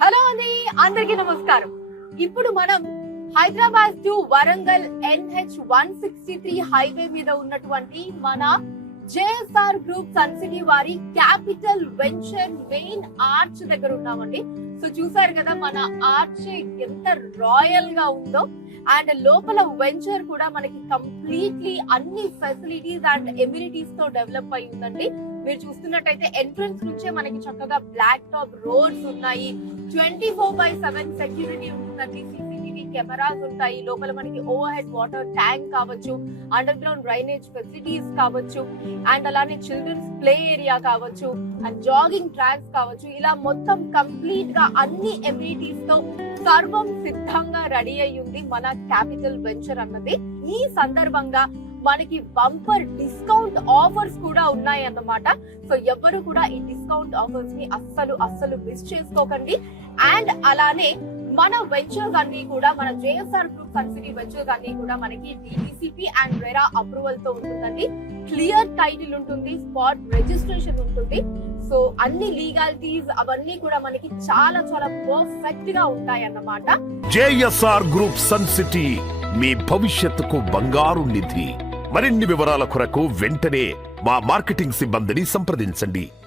Hello అండి, అందరికీ నమస్కారం. ఇప్పుడు మనం Hyderabad to Warangal NH 163 highway మీద ఉన్నటువంటి మన JSR గ్రూప్ సన్ సిటీ వారి క్యాపిటల్ వెంచర్ మెయిన్ ఆర్చ్ దగ్గర ఉన్నామండి. సో చూసారు కదా మన ఆర్చ్ ఎంత రాయల్ గా ఉందో. అండ్ లోపల వెంచర్ కూడా మనకి కంప్లీట్లీ అన్ని ఫెసిలిటీస్ అండ్ ఎమ్యూనిటీస్ తో డెవలప్ అయి ఉందండి. మీరు చూస్తున్నట్టయితే ఎంట్రన్స్ నుంచే మనకి చక్కగా బ్లాక్ టాప్ రోడ్స్ ఉన్నాయి. 24/7 సెక్యూరిటీ ఉంటుందండి. CCTV కెమెరాస్ ఉంటాయి. లోపల మనకి ఓవర్ హెడ్ వాటర్ ట్యాంక్ కావచ్చు, అండర్ గ్రౌండ్ డ్రైనేజ్ ఫెసిలిటీస్ కావచ్చు, అండ్ అలానే చిల్డ్రన్స్ ప్లే ఏరియా కావచ్చు, అండ్ జాగింగ్ ట్రాక్స్ కావచ్చు. ఇలా మొత్తం కంప్లీట్ గా అన్ని ఎమ్యూనిటీస్ తో సర్వం సిద్ధంగా రెడీ అయి ఉంది మన క్యాపిటల్ వెంచర్ అన్నది. ఈ సందర్భంగా మనకి బంపర్ డిస్కౌంట్ ఆఫర్స్ కూడా ఉన్నాయి అన్నమాట. సో ఎవరు కూడా ఈ డిస్కౌంట్ ఆఫర్స్ ని అస్సలు మిస్ చేసుకోకండి. అండ్ అలానే మన వెంచర్స్ అన్ని కూడా మన JSR group sun city ventures అన్ని కూడా మనకి DTCP అండ్ రెరా అప్రూవల్ తో ఉంటుందండి. క్లియర్ టైటిల్ ఉంటుంది, స్పాట్ రిజిస్ట్రేషన్ ఉంటుంది. సో అన్ని లీగాలిటీస్ అవన్నీ కూడా మనకి చాలా పర్ఫెక్ట్ గా ఉంటాయి అన్నమాట. JSR గ్రూప్ సన్ సిటీ మీ భవిష్యత్తుకు బంగారు నిధి. మరిన్ని వివరాల కొరకు వెంటనే మా మార్కెటింగ్ సిబ్బందిని సంప్రదించండి.